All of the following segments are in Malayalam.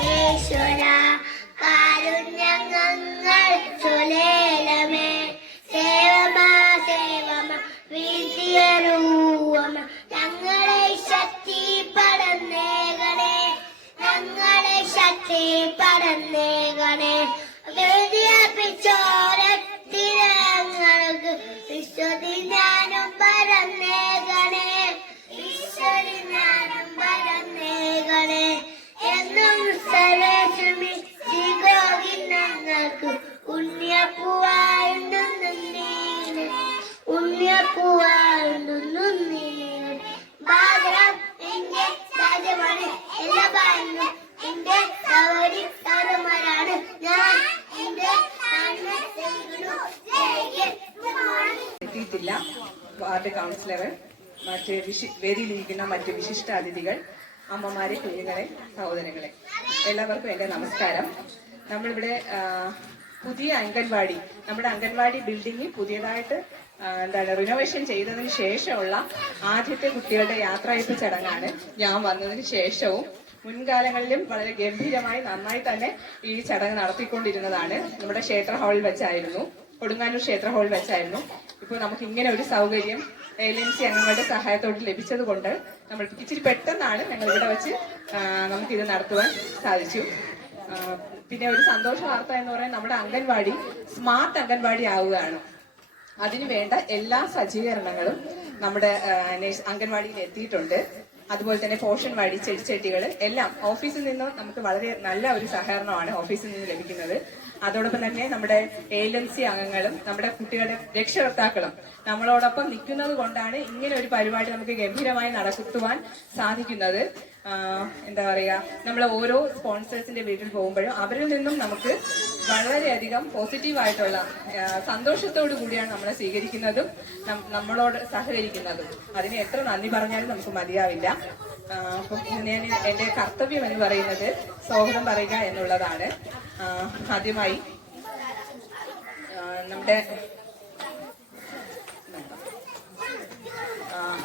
ഈശ്വര കാരുണ്യങ്ങൾ ചൊലേലമേ സേവമാ സേവമ വീഴ്ത്തിയരൂവമ ഞങ്ങളെ ശക്തി പടന്നേകണേ ഞങ്ങളെ ശക്തി പടന്നേകണേ ചോരത്തിനങ്ങൾക്ക് വിശ്വതിജ്ഞാനം പരന്നേകണേ വിശ്വതിജ്ഞാനം പരന്നേകണേ എന്നും സർവക്ഷമി ഞങ്ങൾക്ക് ഉണ്ണിയപ്പൂവായുണ്ടുന്നീന് ഭാഗം എന്റെ രാജമാണ് എല്ലാ ഭാഗങ്ങളും എന്റെ സഹോദരി സഹോദരന്മാരാണ് ഞാൻ എന്റെ എത്തിയിട്ടില്ല. വാർഡ് കൗൺസിലർ, മറ്റ് വേദിയിലിരിക്കുന്ന മറ്റ് വിശിഷ്ട അതിഥികൾ, അമ്മമാരെ, കുഞ്ഞുങ്ങളെ, സഹോദരങ്ങളെ, എല്ലാവർക്കും എന്റെ നമസ്കാരം. നമ്മളിവിടെ പുതിയ അംഗൻവാടി, നമ്മുടെ അംഗൻവാടി ബിൽഡിംഗ് പുതിയതായിട്ട് റിനോവേഷൻ ചെയ്തതിന് ശേഷമുള്ള ആദ്യത്തെ കുട്ടികളുടെ യാത്രയപ്പ് ചടങ്ങാണ്. ഞാൻ വന്നതിന് ശേഷവും മുൻകാലങ്ങളിലും വളരെ ഗംഭീരമായി നന്നായി തന്നെ ഈ ചടങ്ങ് നടത്തിക്കൊണ്ടിരുന്നതാണ്. നമ്മുടെ ക്ഷേത്ര ഹാളിൽ വെച്ചായിരുന്നു, കൊടുങ്ങാനൂർ ക്ഷേത്ര ഹാളിൽ വെച്ചായിരുന്നു. ഇപ്പോൾ നമുക്ക് ഇങ്ങനെ ഒരു സൗകര്യം LNC അംഗങ്ങളുടെ സഹായത്തോടെ ലഭിച്ചത് കൊണ്ട് നമ്മൾ ഇച്ചിരി പെട്ടെന്നാണ് ഞങ്ങൾ ഇവിടെ വെച്ച് നമുക്കിത് നടത്തുവാൻ സാധിച്ചു. പിന്നെ ഒരു സന്തോഷ വാർത്ത എന്ന് പറയുന്നത് നമ്മുടെ അംഗൻവാടി സ്മാർട്ട് അംഗൻവാടി ആവുകയാണ്. അതിനു വേണ്ട എല്ലാ സജ്ജീകരണങ്ങളും നമ്മുടെ അംഗൻവാടിയിൽ എത്തിയിട്ടുണ്ട്. അതുപോലെ തന്നെ പോഷൻ വാടി, ചെടിച്ചട്ടികൾ എല്ലാം ഓഫീസിൽ നിന്നും നമുക്ക് വളരെ നല്ല ഒരു സഹകരണമാണ് ഓഫീസിൽ നിന്ന് ലഭിക്കുന്നത്. അതോടൊപ്പം തന്നെ നമ്മുടെ LNC അംഗങ്ങളും നമ്മുടെ കുട്ടികളുടെ രക്ഷകർത്താക്കളും നമ്മളോടൊപ്പം നിൽക്കുന്നത് കൊണ്ടാണ് ഇങ്ങനെ ഒരു പരിപാടി നമുക്ക് ഗംഭീരമായി നടത്തുവാൻ സാധിക്കുന്നത്. എന്താ പറയാ, നമ്മൾ ഓരോ സ്പോൺസേഴ്സിന്റെ വീട്ടിൽ പോകുമ്പോഴും അവരിൽ നിന്നും നമുക്ക് വളരെയധികം പോസിറ്റീവായിട്ടുള്ള സന്തോഷത്തോടു കൂടിയാണ് നമ്മളെ സ്വീകരിക്കുന്നതും നമ്മളോട് സഹകരിക്കുന്നതും. അതിന് എത്ര നന്ദി പറഞ്ഞാലും നമുക്ക് മതിയാവില്ല. അപ്പം ഞാൻ എന്റെ കർത്തവ്യം എന്ന് പറയുന്നത് സ്വാഗതം പറയുക എന്നുള്ളതാണ്. ആദ്യമായി നമ്മുടെ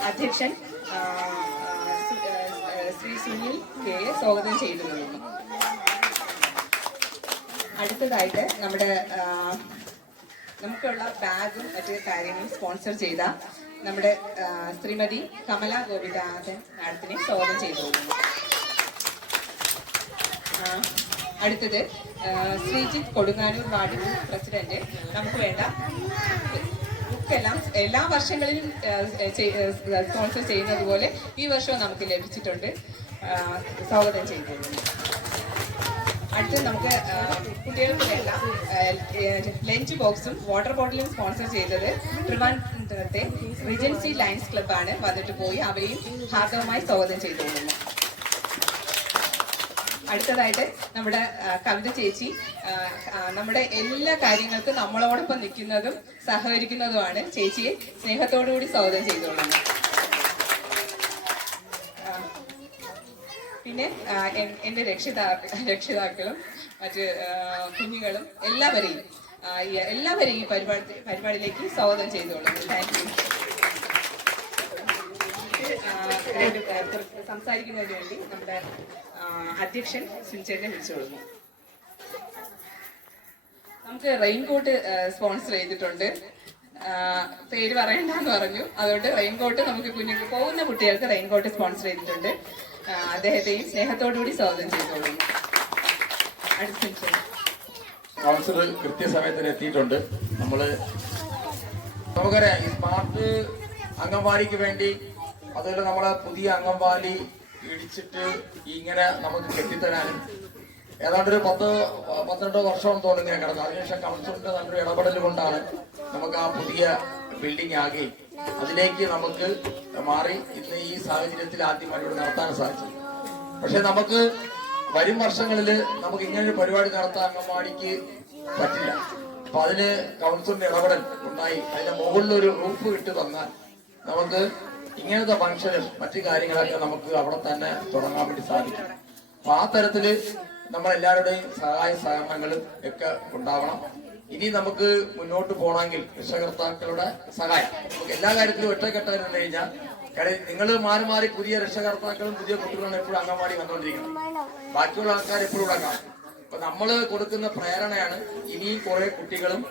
അധ്യക്ഷൻ ശ്രീ സുനിൽ കെ സ്വാഗതം ചെയ്തു. അടുത്തതായിട്ട് നമ്മുടെ നമുക്കുള്ള ബാഗും മറ്റു കാര്യങ്ങളും സ്പോൺസർ ചെയ്ത നമ്മുടെ ശ്രീമതി കമല ഗോപിനാഥൻ മാഡത്തിനെ സ്വാഗതം ചെയ്തു. അടുത്തത് ശ്രീജിത്ത്, കൊടുങ്ങാനൂർ വാർഡ് പ്രസിഡന്റ്. നമുക്ക് വേണ്ട ബുക്കെല്ലാം എല്ലാ വർഷങ്ങളിലും സ്പോൺസർ ചെയ്യുന്നത് പോലെ ഈ വർഷവും നമുക്ക് ലഭിച്ചിട്ടുണ്ട്. സ്വാഗതം ചെയ്തു. അടുത്ത് നമുക്ക് കുട്ടികൾക്ക് വേണ്ട ലഞ്ച് ബോക്സും വാട്ടർ ബോട്ടിലും സ്പോൺസർ ചെയ്തത് ട്രിവാൻഡ്രത്തെ റിജൻസി ലയൺസ് ക്ലബ്ബാണ്. വന്നിട്ട് പോയി അവരെയും ഹാർദവമായി സ്വാഗതം ചെയ്തുകൊള്ളുന്നു. അടുത്തതായിട്ട് നമ്മുടെ കവിത ചേച്ചി നമ്മുടെ എല്ലാ കാര്യങ്ങൾക്കും നമ്മളോടൊപ്പം നിൽക്കുന്നതും സഹകരിക്കുന്നതുമാണ്. ചേച്ചിയെ സ്നേഹത്തോടുകൂടി സ്വാഗതം ചെയ്തുകൊള്ളുന്നു. പിന്നെ എന്റെ രക്ഷിതാക്കളും മറ്റ് കുഞ്ഞുങ്ങളും എല്ലാവരെയും ഈ പരിപാടിയിലേക്ക് സ്വാഗതം ചെയ്തുകൊള്ളുന്നു. Thank you. സംസാരിക്കുന്നതിന് വേണ്ടി നമ്മുടെ അധ്യക്ഷൻ സുനിച്ചേട്ടനെ വിളിച്ചുകൊള്ളുന്നു. നമുക്ക് റെയിൻകോട്ട് സ്പോൺസർ ചെയ്തിട്ടുണ്ട്. പേര് പറയണ്ടെന്ന് പറഞ്ഞു, അതുകൊണ്ട് റെയിൻകോട്ട് നമുക്ക് പോകുന്ന കുട്ടികൾക്ക് റെയിൻകോട്ട് സ്പോൺസർ ചെയ്തിട്ടുണ്ട്. അദ്ദേഹത്തെയും സ്നേഹത്തോടുകൂടി സ്വാഗതം ചെയ്തോളുന്നു. കൗൺസിലർ കൃത്യസമയത്തിന് എത്തിയിട്ടുണ്ട്. നമുക്കറിയാം ഈ സ്മാർട്ട് അംഗൻവാടിക്ക് വേണ്ടി, അതുപോലെ നമ്മളെ പുതിയ അംഗൻവാടി ഇടിച്ചിട്ട് ഇങ്ങനെ നമുക്ക് കെട്ടിത്തരാനും ഏതാണ്ടൊരു 10-12 വർഷം തോന്നുന്നു ഇങ്ങനെ കിടന്നു. അതിനുശേഷം കൗൺസിലിന്റെ നല്ലൊരു ഇടപെടൽ കൊണ്ടാണ് നമുക്ക് ആ പുതിയ ബിൽഡിംഗ് ആകെ അതിലേക്ക് നമുക്ക് മാറി ഇന്ന് ഈ സാഹചര്യത്തിൽ ആദ്യമായി ഇവിടെ നടത്താൻ സാധിച്ചത്. പക്ഷെ നമുക്ക് വരും വർഷങ്ങളിൽ നമുക്ക് ഇങ്ങനൊരു പരിപാടി നടത്താൻ അംഗൻവാടിക്ക് പറ്റില്ല. അപ്പൊ അതിന് കൗൺസിലിന്റെ ഇടപെടൽ ഉണ്ടായി അതിന്റെ മുകളിലൊരു റൂഫ് ഇട്ട് തന്നാൽ നമുക്ക് ഇങ്ങനത്തെ ഫംഗ്ഷനും മറ്റു കാര്യങ്ങളൊക്കെ നമുക്ക് അവിടെ തന്നെ തുടങ്ങാൻ വേണ്ടി സാധിക്കും. അപ്പൊ ആ തരത്തില് നമ്മളെല്ലാവരുടെയും സഹായ സഹകരണങ്ങളും ഒക്കെ ഉണ്ടാവണം. ഇനി നമുക്ക് മുന്നോട്ട് പോകണമെങ്കിൽ രക്ഷകർത്താക്കളുടെ സഹായം, നമുക്ക് എല്ലാ കാര്യത്തിലും ഒറ്റക്കെട്ടായിരുന്നു കഴിഞ്ഞാൽ കാരണം നിങ്ങൾ മാറി മാറി പുതിയ രക്ഷകർത്താക്കളും പുതിയ കുട്ടികളും എപ്പോഴും അംഗൻവാടി വന്നുകൊണ്ടിരിക്കണം. ബാക്കിയുള്ള ആൾക്കാർ എപ്പോഴും ഉണ്ടാക്കാം. അപ്പൊ നമ്മള് കൊടുക്കുന്ന പ്രേരണയാണ് ഇനിയും കുറെ കുട്ടികളും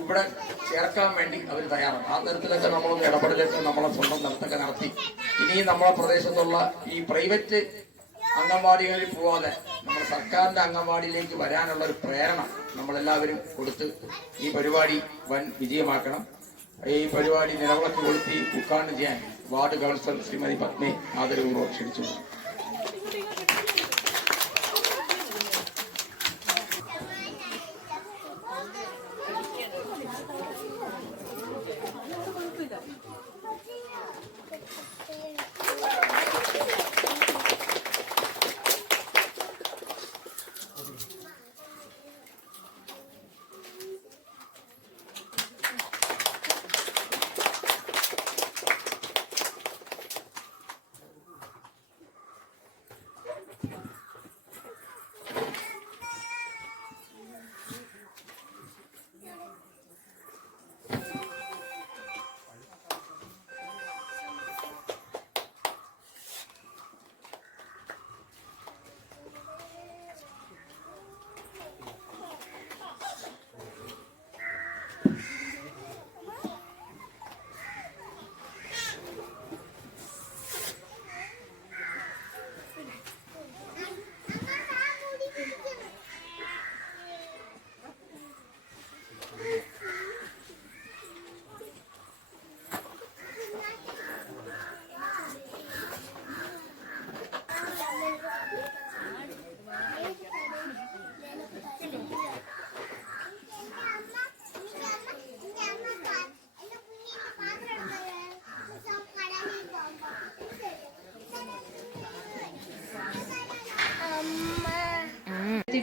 ഇവിടെ ചേർക്കാൻ വേണ്ടി അവർ തയ്യാറാണ്. ആ തരത്തിലൊക്കെ നമ്മളൊന്ന് ഇടപെടലൊക്കെ നമ്മളെ സ്വന്തം തലത്തൊക്കെ നടത്തി ഇനിയും നമ്മളെ പ്രദേശത്തുള്ള ഈ പ്രൈവറ്റ് അംഗൻവാടികളിൽ പോവാതെ നമ്മുടെ സർക്കാരിന്റെ അംഗൻവാടിയിലേക്ക് വരാനുള്ള ഒരു പ്രേരണ നമ്മളെല്ലാവരും കൊടുത്ത് ഈ പരിപാടി വൻ വിജയമാക്കണം. ഈ പരിപാടി നിലവിളക്ക് കൊളുത്തി ഉദ്ഘാടനം ചെയ്യാൻ വാർഡ് കൗൺസിലർ ശ്രീമതി പത്മയെ ആദരപൂർവ്വം ക്ഷണിച്ചു.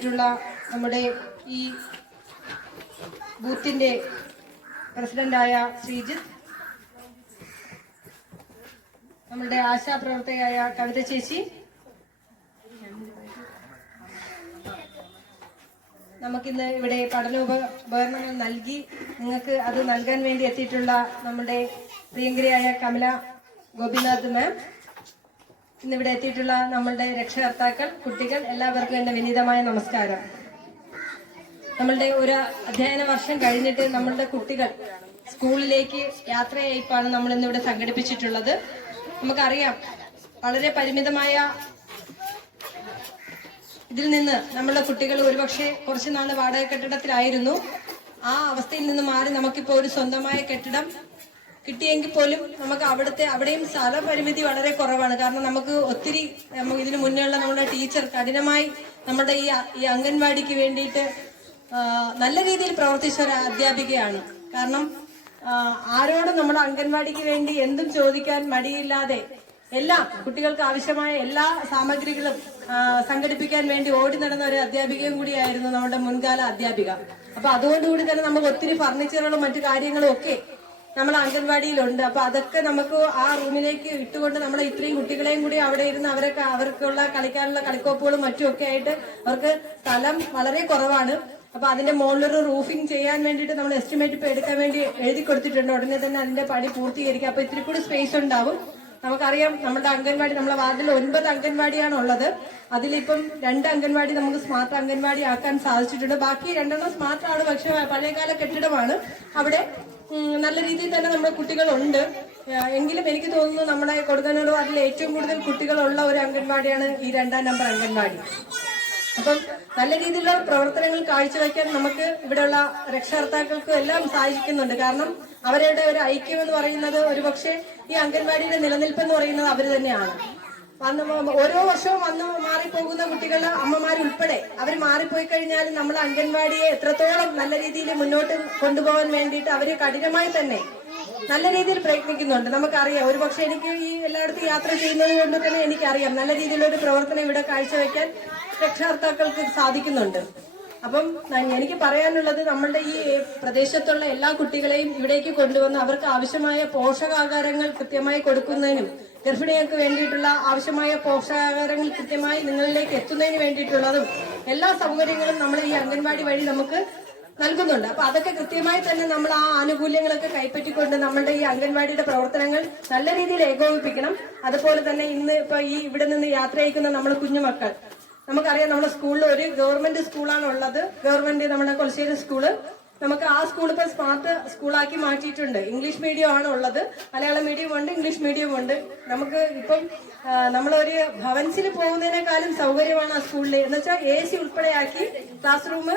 ുള്ള നമ്മുടെ ഈ ബൂത്തിന്റെ പ്രസിഡന്റായ ശ്രീജിത്ത്, നമ്മുടെ ആശാപ്രവർത്തകയായ കവിത ചേച്ചി, നമുക്കിന്ന് ഇവിടെ പഠനോപകരണങ്ങൾ നൽകി നിങ്ങൾക്ക് അത് നൽകാൻ വേണ്ടി എത്തിയിട്ടുള്ള നമ്മുടെ പ്രിയങ്കരിയായ കമല ഗോപിനാഥ് മാം, ഇന്നിവിടെ എത്തിയിട്ടുള്ള നമ്മളുടെ രക്ഷകർത്താക്കൾ, കുട്ടികൾ, എല്ലാവർക്കും എന്റെ വിനീതമായ നമസ്കാരം. നമ്മളുടെ ഒരു അധ്യയന വർഷം കഴിഞ്ഞിട്ട് നമ്മളുടെ കുട്ടികൾ സ്കൂളിലേക്ക് യാത്രയയപ്പാണ് നമ്മൾ ഇന്നിവിടെ സംഘടിപ്പിച്ചിട്ടുള്ളത്. നമുക്കറിയാം, വളരെ പരിമിതമായ ഇതിൽ നിന്ന് നമ്മളുടെ കുട്ടികൾ ഒരുപക്ഷെ കുറച്ചു നാൾ വാടക കെട്ടിടത്തിലായിരുന്നു. ആ അവസ്ഥയിൽ നിന്ന് മാറി നമുക്കിപ്പോൾ ഒരു സ്വന്തമായ കെട്ടിടം കിട്ടിയെങ്കിൽ പോലും നമുക്ക് അവിടെയും സ്ഥലപരിമിതി വളരെ കുറവാണ്. കാരണം നമുക്ക് ഒത്തിരി ഇതിനു മുന്നേയുള്ള നമ്മുടെ ടീച്ചർ കഠിനമായി നമ്മുടെ ഈ അംഗൻവാടിക്ക് വേണ്ടിയിട്ട് നല്ല രീതിയിൽ പ്രവർത്തിച്ച ഒരു അധ്യാപികയാണ്. കാരണം ആരോടും നമ്മുടെ അംഗൻവാടിക്ക് വേണ്ടി എന്തും ചോദിക്കാൻ മടിയില്ലാതെ എല്ലാ കുട്ടികൾക്ക് ആവശ്യമായ എല്ലാ സാമഗ്രികളും സംഘടിപ്പിക്കാൻ വേണ്ടി ഓടി നടന്ന ഒരു അധ്യാപികയും കൂടിയായിരുന്നു നമ്മുടെ മുൻകാല അധ്യാപിക. അപ്പൊ അതുകൊണ്ടുകൂടി തന്നെ നമുക്ക് ഒത്തിരി ഫർണിച്ചറുകളും മറ്റു കാര്യങ്ങളും ഒക്കെ നമ്മളെ അംഗൻവാടിയിലുണ്ട്. അപ്പൊ അതൊക്കെ നമുക്ക് ആ റൂമിലേക്ക് ഇട്ടുകൊണ്ട് നമ്മളെ ഇത്രയും കുട്ടികളെയും കൂടി അവിടെ ഇരുന്ന് അവർക്കുള്ള കളിക്കാനുള്ള കളിക്കോപ്പുകളും മറ്റും ഒക്കെ ആയിട്ട് അവർക്ക് സ്ഥലം വളരെ കുറവാണ്. അപ്പൊ അതിന്റെ മുകളിലൊരു റൂഫിംഗ് ചെയ്യാൻ വേണ്ടിയിട്ട് നമ്മൾ എസ്റ്റിമേറ്റ് ഇപ്പൊ എടുക്കാൻ വേണ്ടി എഴുതി കൊടുത്തിട്ടുണ്ട്. ഉടനെ തന്നെ അതിന്റെ പണി പൂർത്തീകരിക്കുക. അപ്പൊ ഇത്തിരി കൂടി സ്പേസ് ഉണ്ടാവും. നമുക്കറിയാം, നമ്മുടെ അംഗൻവാടി, നമ്മളെ വാർഡിൽ 9 അംഗൻവാടിയാണ് ഉള്ളത്. അതിലിപ്പം 2 അംഗൻവാടി നമുക്ക് സ്മാർട്ട് അംഗൻവാടി ആക്കാൻ സാധിച്ചിട്ടുണ്ട്. ബാക്കി 2 സ്മാർട്ട് ആണ്, പക്ഷെ പഴയകാല കെട്ടിടമാണ്. അവിടെ നല്ല രീതിയിൽ തന്നെ നമ്മുടെ കുട്ടികളുണ്ട്. എങ്കിലും എനിക്ക് തോന്നുന്നു നമ്മുടെ കൊടുങ്ങല്ലൂർ വാർഡിൽ ഏറ്റവും കൂടുതൽ കുട്ടികളുള്ള ഒരു അംഗൻവാടിയാണ് ഈ 2ാം നമ്പർ അംഗൻവാടി. അപ്പം നല്ല രീതിയിലുള്ള പ്രവർത്തനങ്ങൾ കാഴ്ചവെക്കാൻ നമുക്ക് ഇവിടെയുള്ള രക്ഷകർത്താക്കൾക്കും എല്ലാം സാധിക്കുന്നുണ്ട്. കാരണം അവരുടെ ഒരു ഐക്യം എന്ന് പറയുന്നത് ഒരുപക്ഷെ ഈ അംഗൻവാടിയുടെ നിലനിൽപ്പ് എന്ന് പറയുന്നത് അവർ തന്നെയാണ്. ഓരോ വർഷവും വന്ന് മാറിപ്പോകുന്ന കുട്ടികളുടെ അമ്മമാരുൾപ്പെടെ അവർ മാറിപ്പോയി കഴിഞ്ഞാൽ നമ്മൾ അംഗൻവാടിയെ എത്രത്തോളം നല്ല രീതിയിൽ മുന്നോട്ട് കൊണ്ടുപോകാൻ വേണ്ടിയിട്ട് അവര് കഠിനമായി തന്നെ നല്ല രീതിയിൽ പ്രയത്നിക്കുന്നുണ്ട്. നമുക്കറിയാം, ഒരുപക്ഷെ എനിക്ക് ഈ എല്ലായിടത്തും യാത്ര ചെയ്യുന്നത് കൊണ്ട് തന്നെ എനിക്കറിയാം നല്ല രീതിയിലൊരു പ്രവർത്തനം ഇവിടെ കാഴ്ചവെക്കാൻ രക്ഷകർത്താക്കൾക്ക് സാധിക്കുന്നുണ്ട്. അപ്പം എനിക്ക് പറയാനുള്ളത്, നമ്മളുടെ ഈ പ്രദേശത്തുള്ള എല്ലാ കുട്ടികളെയും ഇവിടേക്ക് കൊണ്ടുവന്ന് അവർക്ക് ആവശ്യമായ പോഷകാഹാരങ്ങൾ കൃത്യമായി കൊടുക്കുന്നതിനും ഗർഭിണികൾക്ക് വേണ്ടിയിട്ടുള്ള ആവശ്യമായ പോഷകാഹാരങ്ങൾ കൃത്യമായി നിങ്ങളിലേക്ക് എത്തുന്നതിന് വേണ്ടിയിട്ടുള്ളതും എല്ലാ സൗകര്യങ്ങളും നമ്മൾ ഈ അംഗൻവാടി വഴി നമുക്ക് നൽകുന്നുണ്ട്. അപ്പൊ അതൊക്കെ കൃത്യമായി തന്നെ നമ്മൾ ആ ആനുകൂല്യങ്ങളൊക്കെ കൈപ്പറ്റിക്കൊണ്ട് നമ്മുടെ ഈ അംഗൻവാടിയുടെ പ്രവർത്തനങ്ങൾ നല്ല രീതിയിൽ ഏകോപിപ്പിക്കണം. അതുപോലെ തന്നെ ഇന്ന് ഇപ്പൊ ഈ ഇവിടെ നിന്ന് യാത്ര അയക്കുന്ന നമ്മുടെ കുഞ്ഞുമക്കൾ, നമുക്കറിയാം നമ്മുടെ സ്കൂളിൽ ഒരു ഗവൺമെന്റ് സ്കൂളാണ് ഉള്ളത്. ഗവൺമെന്റ് നമ്മുടെ കൊലശ്ശേരി സ്കൂള്, നമുക്ക് ആ സ്കൂൾ ഇപ്പൊ സ്മാർട്ട് സ്കൂളാക്കി മാറ്റിയിട്ടുണ്ട്. ഇംഗ്ലീഷ് മീഡിയം ആണ് ഉള്ളത്, മലയാളം മീഡിയം ഉണ്ട്, ഇംഗ്ലീഷ് മീഡിയം ഉണ്ട്. നമുക്ക് ഇപ്പം നമ്മളൊരു ഭവൻസിൽ പോകുന്നതിനേക്കാളും സൗകര്യമാണ് ആ സ്കൂളിൽ എന്ന് വെച്ചാൽ AC ഉൾപ്പെടെയാക്കി ക്ലാസ് റൂം,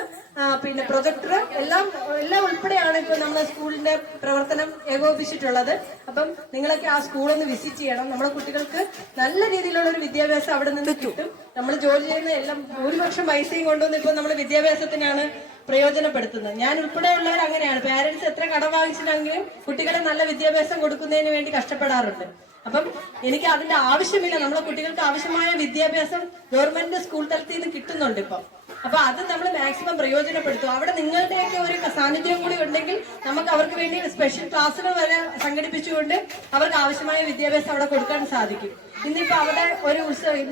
പിന്നെ പ്രൊജക്ടർ എല്ലാം ഉൾപ്പെടെയാണ് ഇപ്പൊ നമ്മുടെ സ്കൂളിന്റെ പ്രവർത്തനം ഏകോപിപ്പിച്ചിട്ടുള്ളത്. അപ്പം നിങ്ങളൊക്കെ ആ സ്കൂളൊന്ന് വിസിറ്റ് ചെയ്യണം. നമ്മുടെ കുട്ടികൾക്ക് നല്ല രീതിയിലുള്ള ഒരു വിദ്യാഭ്യാസം അവിടെ നിന്ന് കിട്ടും. നമ്മൾ ജോലി ചെയ്യുന്ന എല്ലാം ഭൂരിപക്ഷം പൈസയും കൊണ്ടുവന്ന് ഇപ്പൊ നമ്മൾ വിദ്യാഭ്യാസത്തിനാണ് പ്രയോജനപ്പെടുത്തുന്നത്. ഞാൻ ഉൾപ്പെടെയുള്ളവർ അങ്ങനെയാണ്. പാരന്റ്സ് എത്ര കടം വാങ്ങിച്ചിട്ടെങ്കിലും കുട്ടികളെ നല്ല വിദ്യാഭ്യാസം കൊടുക്കുന്നതിന് വേണ്ടി കഷ്ടപ്പെടാറുണ്ട്. അപ്പം എനിക്ക് അതിന്റെ ആവശ്യമില്ല. നമ്മളെ കുട്ടികൾക്ക് ആവശ്യമായ വിദ്യാഭ്യാസം ഗവൺമെന്റ് സ്കൂൾ തലത്തിൽ നിന്ന് കിട്ടുന്നുണ്ട് ഇപ്പം. അപ്പൊ അത് നമ്മൾ മാക്സിമം പ്രയോജനപ്പെടുത്തും. അവിടെ നിങ്ങളുടെയൊക്കെ ഒരു സാന്നിധ്യം കൂടി ഉണ്ടെങ്കിൽ നമുക്ക് അവർക്ക് വേണ്ടി സ്പെഷ്യൽ ക്ലാസ്സുകൾ വരെ സംഘടിപ്പിച്ചുകൊണ്ട് അവർക്ക് ആവശ്യമായ വിദ്യാഭ്യാസം അവിടെ കൊടുക്കാൻ സാധിക്കും. ഇന്നിപ്പോ അവിടെ ഒരു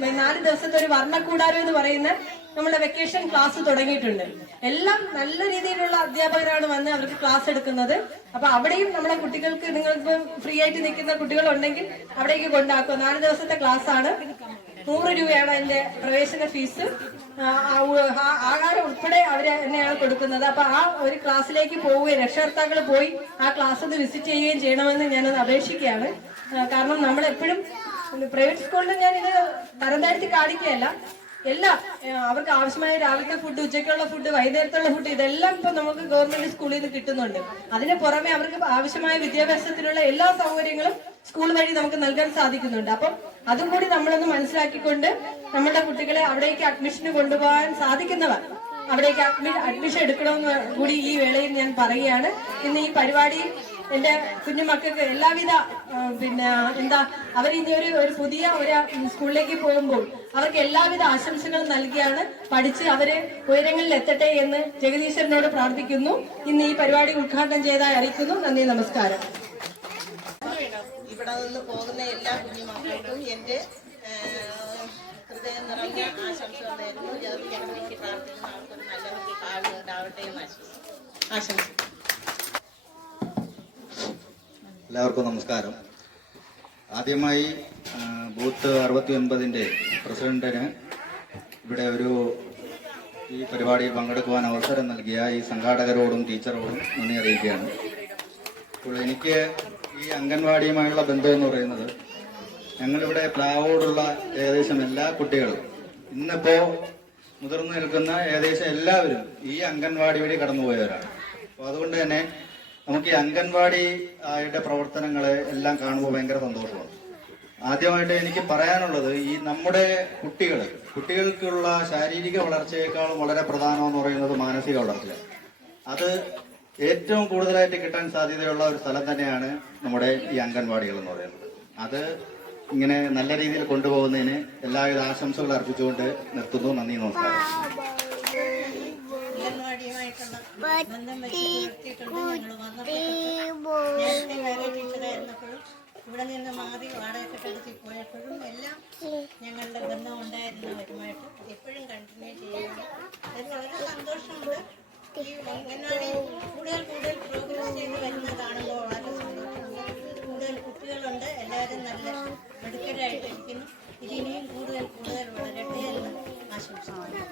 4 ദിവസത്തെ ഒരു വർണ്ണക്കൂടാരം എന്ന് പറയുന്ന നമ്മുടെ വെക്കേഷൻ ക്ലാസ് തുടങ്ങിയിട്ടുണ്ട്. എല്ലാം നല്ല രീതിയിലുള്ള അധ്യാപകരാണ് വന്ന് അവർക്ക് ക്ലാസ് എടുക്കുന്നത്. അപ്പൊ അവിടെയും നമ്മുടെ കുട്ടികൾക്ക്, നിങ്ങൾക്ക് ഫ്രീ ആയിട്ട് നിൽക്കുന്ന കുട്ടികളുണ്ടെങ്കിൽ അവിടേക്ക് കൊണ്ടാക്കുക. 4 ദിവസത്തെ ക്ലാസ് ആണ്. 100 രൂപയാണ് അതിന്റെ പ്രവേശന ഫീസ്. ആഹാരം ഉൾപ്പെടെ അവര് തന്നെയാണ് കൊടുക്കുന്നത്. അപ്പൊ ആ ഒരു ക്ലാസ്സിലേക്ക് പോവുകയും രക്ഷകർത്താക്കൾ പോയി ആ ക്ലാസ് ഒന്ന് വിസിറ്റ് ചെയ്യുകയും ചെയ്യണമെന്ന് ഞാനത് അപേക്ഷിക്കുകയാണ്. കാരണം നമ്മളെപ്പോഴും പ്രൈവറ്റ് സ്കൂളിൽ ഞാൻ ഇത് തരം താഴ്ത്തി കാണിക്കുകയല്ല. എല്ലാം അവർക്ക് ആവശ്യമായ രാവിലത്തെ ഫുഡ്, ഉച്ചയ്ക്കുള്ള ഫുഡ്, വൈകുന്നേരത്തുള്ള ഫുഡ്, ഇതെല്ലാം ഇപ്പൊ നമുക്ക് ഗവൺമെന്റ് സ്കൂളിൽ നിന്ന് കിട്ടുന്നുണ്ട്. അതിന് പുറമെ അവർക്ക് ആവശ്യമായ വിദ്യാഭ്യാസത്തിനുള്ള എല്ലാ സൗകര്യങ്ങളും സ്കൂൾ വഴി നമുക്ക് നൽകാൻ സാധിക്കുന്നുണ്ട്. അപ്പം അതും കൂടി നമ്മളൊന്ന് മനസ്സിലാക്കിക്കൊണ്ട് നമ്മുടെ കുട്ടികളെ അവിടേക്ക് അഡ്മിഷന് കൊണ്ടുപോകാൻ സാധിക്കുന്നവർ അവിടേക്ക് അഡ്മിഷൻ എടുക്കണമെന്ന് കൂടി ഈ വേളയിൽ ഞാൻ പറയുകയാണ്. ഇന്ന് ഈ പരിപാടിയിൽ എന്റെ കുഞ്ഞുമക്കൾക്ക് എല്ലാവിധ അവരിനി ഒരു പുതിയ ഒരു സ്കൂളിലേക്ക് പോകുമ്പോൾ അവർക്ക് എല്ലാവിധ ആശംസകളും നൽകിയാണ് പഠിച്ച് അവര് ഉയരങ്ങളിൽ എത്തട്ടെ എന്ന് ജഗദീശ്വരനോട് പ്രാർത്ഥിക്കുന്നു. ഇന്ന് ഈ പരിപാടി ഉദ്ഘാടനം ചെയ്തതായി അറിയിക്കുന്നു. നന്ദി, നമസ്കാരം. ഇവിടെ നിന്ന് പോകുന്ന എല്ലാ കുഞ്ഞുമക്കൾക്കും എന്റെ ഹൃദയം നിറഞ്ഞ ആശംസകൾ നേരുന്നു. ജഗതിക്ക് പ്രാർത്ഥിക്കുന്ന അവർക്കൊരു നല്ല ഭാവി ഉണ്ടാവട്ടെ എന്ന് ആശംസിക്കുന്നു. എല്ലാവർക്കും നമസ്കാരം. ആദ്യമായി ബൂത്ത് 69-ന്റെ പ്രസിഡന്റിന് ഇവിടെ ഈ പരിപാടിയിൽ പങ്കെടുക്കുവാൻ അവസരം നൽകിയ ഈ സംഘാടകരോടും ടീച്ചറോടും നന്ദി അറിയിക്കുകയാണ്. അപ്പോൾ എനിക്ക് ഈ അംഗൻവാടിയുമായുള്ള ബന്ധം എന്ന് പറയുന്നത്, ഞങ്ങളിവിടെ പ്ലാവോടുള്ള ഏകദേശം എല്ലാ കുട്ടികളും ഇന്നിപ്പോ മുതിർന്നു നിൽക്കുന്ന ഏകദേശം എല്ലാവരും ഈ അംഗൻവാടി വഴി കടന്നുപോയവരാണ്. അപ്പോൾ അതുകൊണ്ട് തന്നെ നമുക്ക് ഈ അംഗൻവാടിയുടെ പ്രവർത്തനങ്ങളെ എല്ലാം കാണുമ്പോൾ ഭയങ്കര സന്തോഷമാണ്. ആദ്യമായിട്ട് എനിക്ക് പറയാനുള്ളത്, ഈ നമ്മുടെ കുട്ടികൾക്കുള്ള ശാരീരിക വളർച്ചയേക്കാളും വളരെ പ്രധാനമെന്ന് പറയുന്നത് മാനസിക വളർച്ചയാണ്. അത് ഏറ്റവും കൂടുതലായിട്ട് കിട്ടാൻ സാധ്യതയുള്ള ഒരു സ്ഥലം തന്നെയാണ് നമ്മുടെ ഈ അംഗൻവാടികൾ എന്ന് പറയുന്നത്. അത് ഇങ്ങനെ നല്ല രീതിയിൽ കൊണ്ടുപോകുന്നതിന് എല്ലാവിധ ആശംസകൾ അർപ്പിച്ചുകൊണ്ട് നിർത്തുന്നു. നന്ദി, നമസ്കാരം. ബന്ധം വെച്ചിട്ടുണ്ട്. ഞങ്ങൾ വന്നപ്പോഴും നേരത്തെ വേറെ ടീച്ചറായിരുന്നപ്പോഴും ഇവിടെ നിന്ന് മാറി വാടക കെട്ടിടത്തിൽ പോയപ്പോഴും എല്ലാം ഞങ്ങളുടെ ബന്ധം ഉണ്ടായിരുന്നവരുമായിട്ട് എപ്പോഴും കണ്ടിന്യൂ ചെയ്യുന്നു. അതിന് വളരെ സന്തോഷമുണ്ട്. ഈ അംഗൻവാടി കൂടുതൽ പ്രോഗ്രസ് ചെയ്ത് വരുന്നത് കാണുമ്പോൾ വളരെ സന്തോഷമുണ്ട്. കൂടുതൽ കുട്ടികളുണ്ട്, എല്ലാവരും നല്ല മെടുക്കരായിട്ടിരിക്കുന്നു. ഇതിനെയും കൂടുതൽ വളരട്ടെ എന്ന് ആശംസിക്കുന്നു.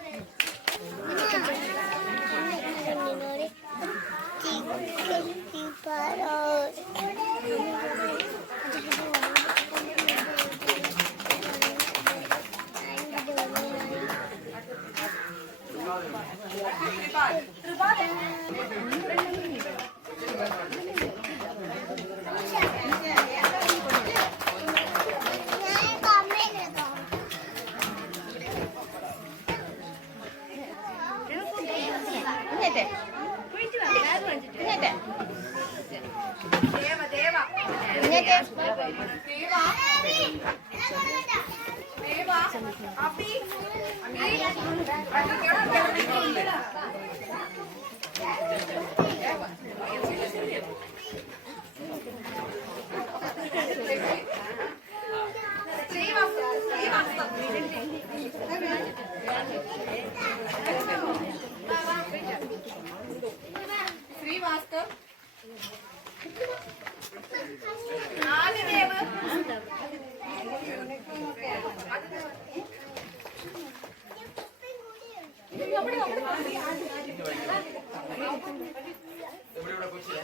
എവിടെ കൊച്ചിയെ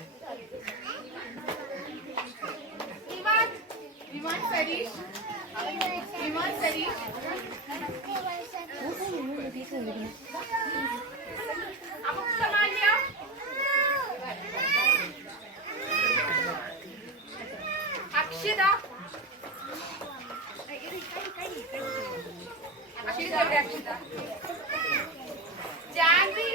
വിമാൻ സരീഷ് അമുക്തമാല്യ അക്ഷിത ജാൻവി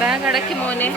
ബാഗ് അടക്കി മോനെ.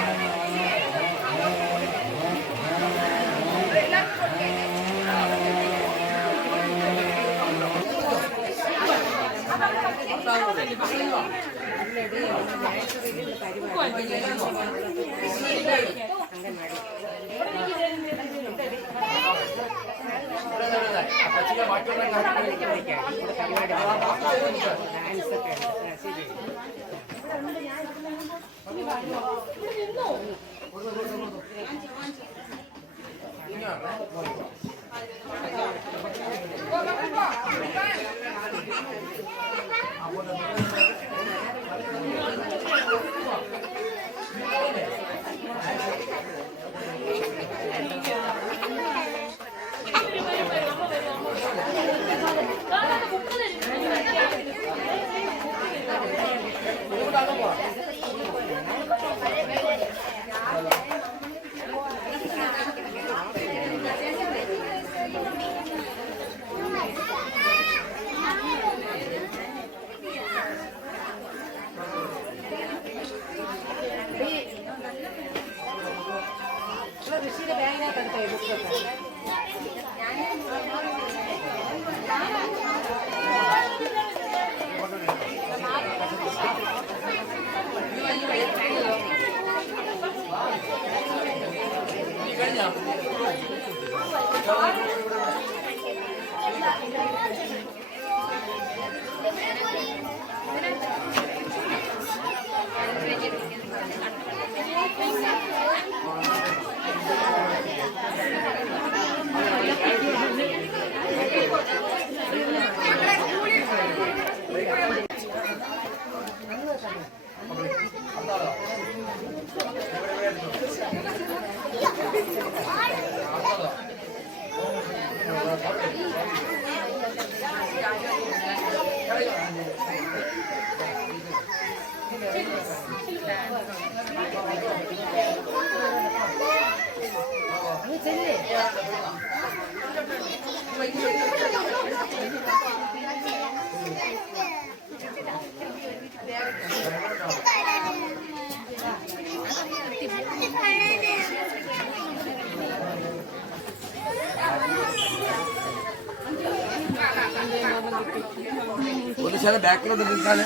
ഒന്ന് ചില ബാക്കിലോട്ട് നിൽക്കാന്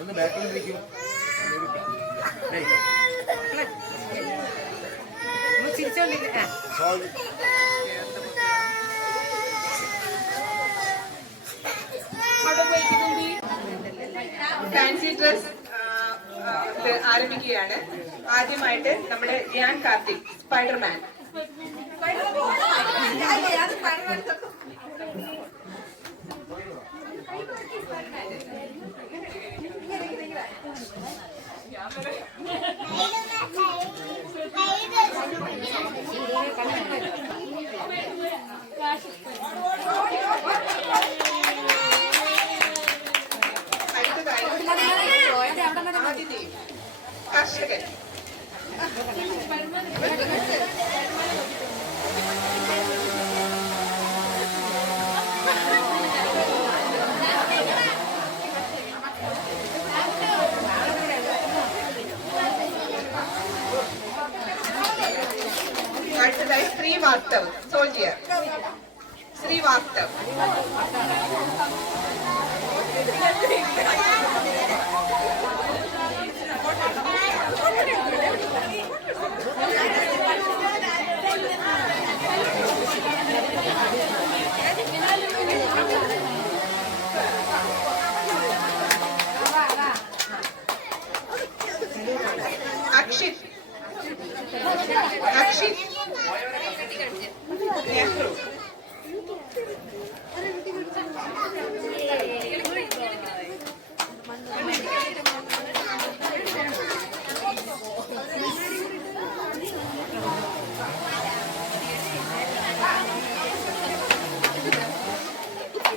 ഒന്ന് ബാക്കിലോട്ട് നിൽക്കും. ഫാൻസി ഡ്രസ് ആരംഭിക്കുകയാണ്. ആദ്യമായിട്ട് നമ്മുടെ ധ്യാൻ കാർത്തിക് സ്പൈഡർമാൻ. കർഷകൻ. അടുത്തതായി Srivastav soldier. Srivastav. Akshit. Akshit. Nehru.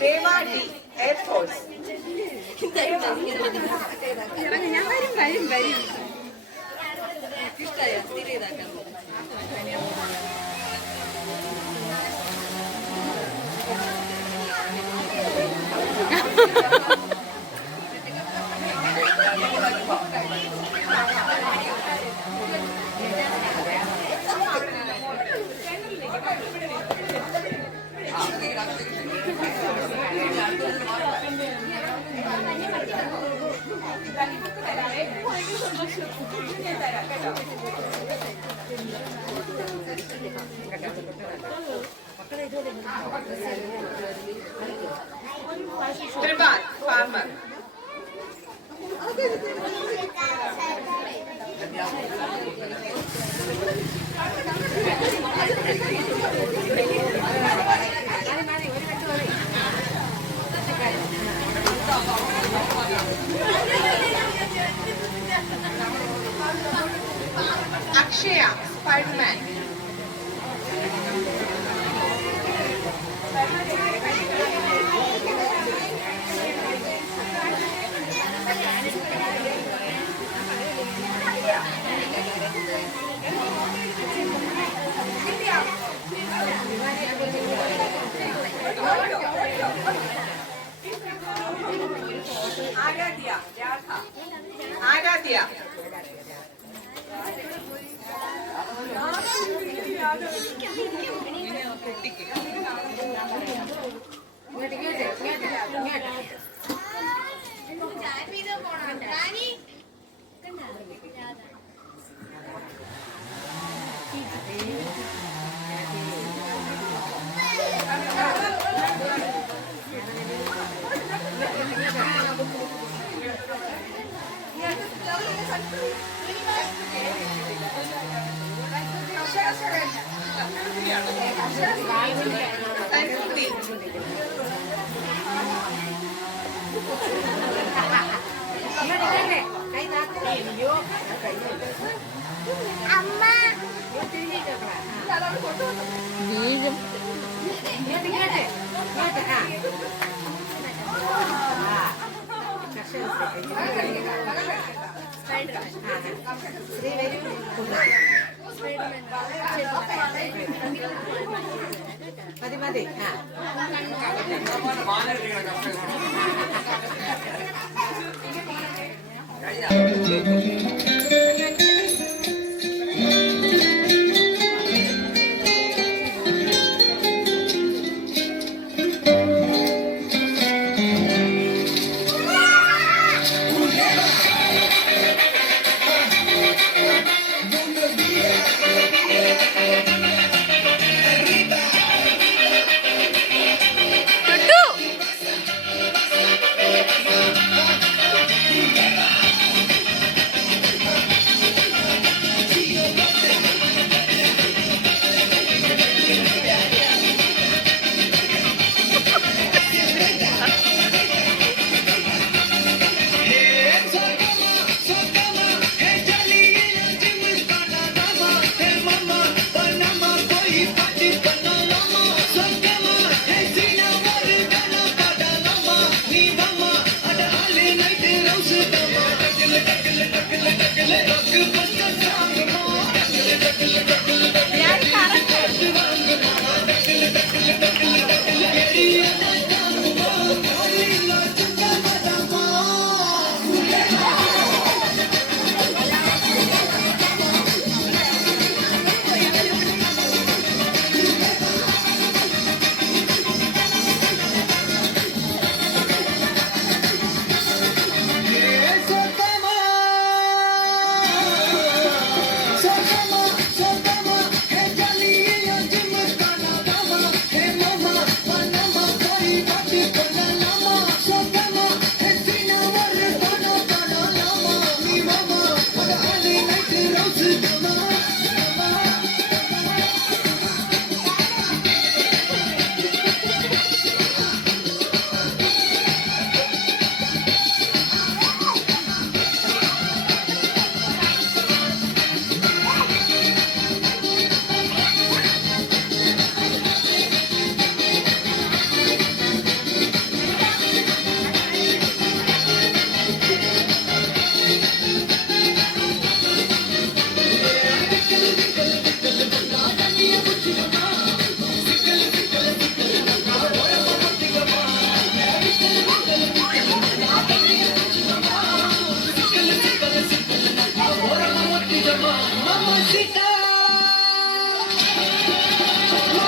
Devadi air force. Tribal farmer. Akshaya, Spider-Man. Aradhya, Radha. Aradhya. മതി മതി.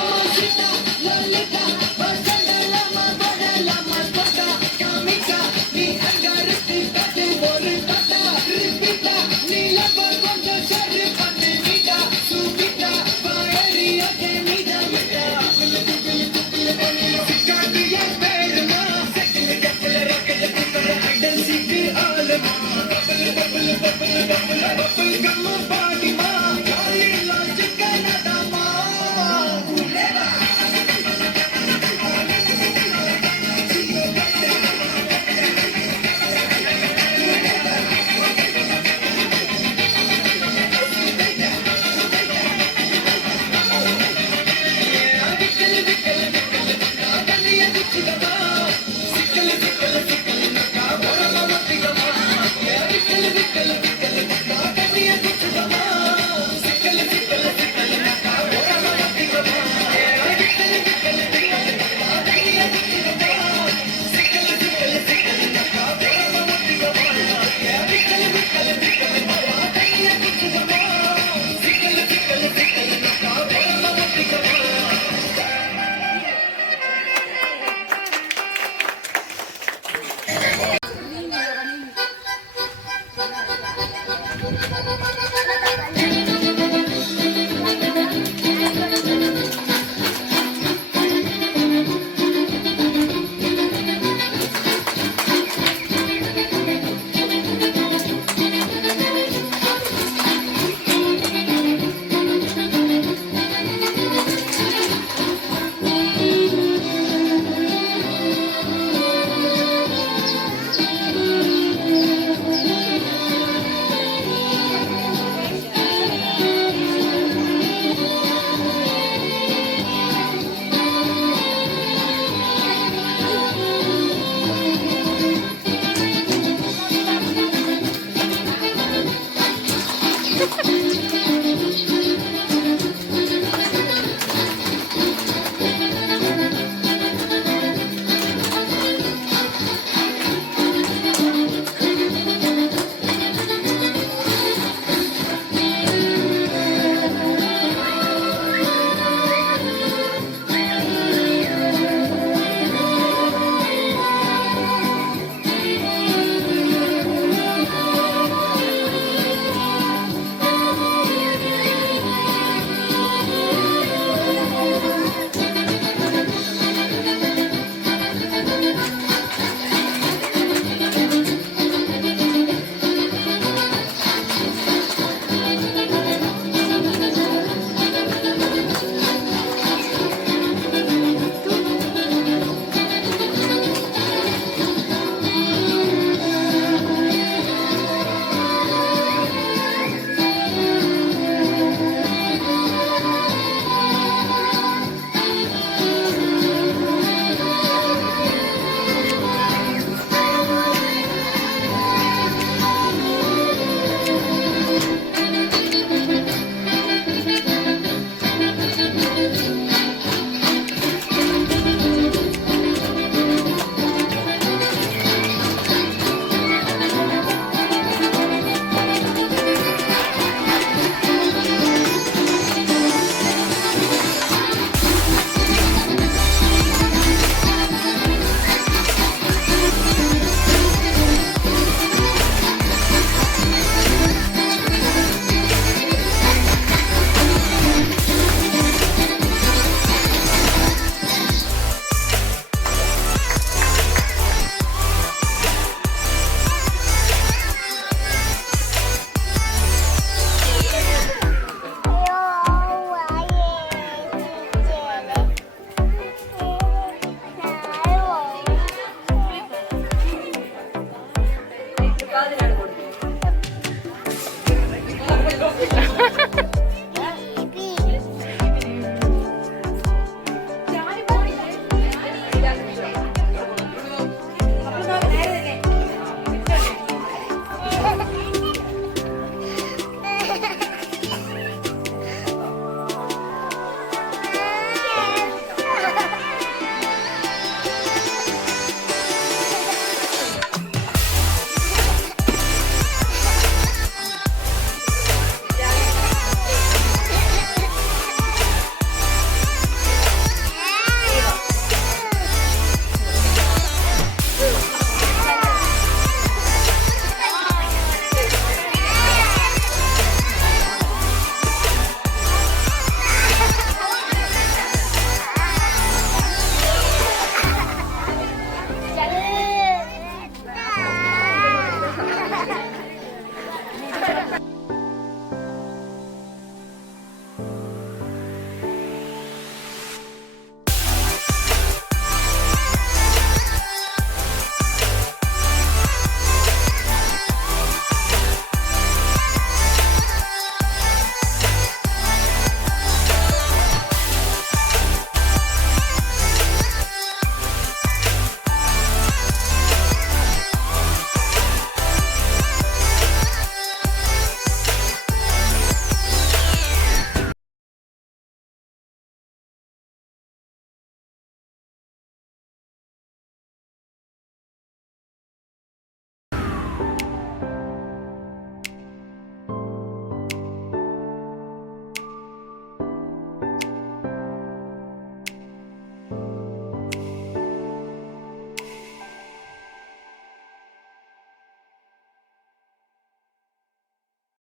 Mamacita, Lolita.